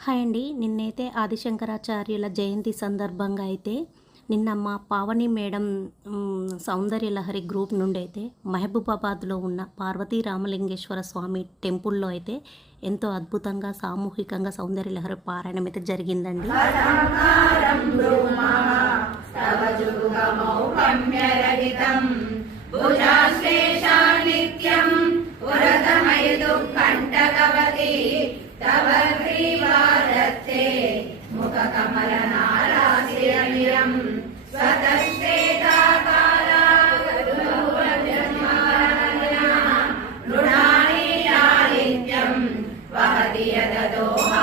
Hi అండి. నిన్నైతే ఆదిశంకరాచార్యుల జయంతి సందర్భంగా అయితే నిన్న మా పావని మేడం సౌందర్య లహరి గ్రూప్ నుండి అయితే మహబూబాబాద్లో ఉన్న పార్వతీ రామలింగేశ్వర స్వామి టెంపుల్లో అయితే ఎంతో అద్భుతంగా సామూహికంగా సౌందర్య లహరి పారాయణం అయితే జరిగిందండి. వహతి యదోహ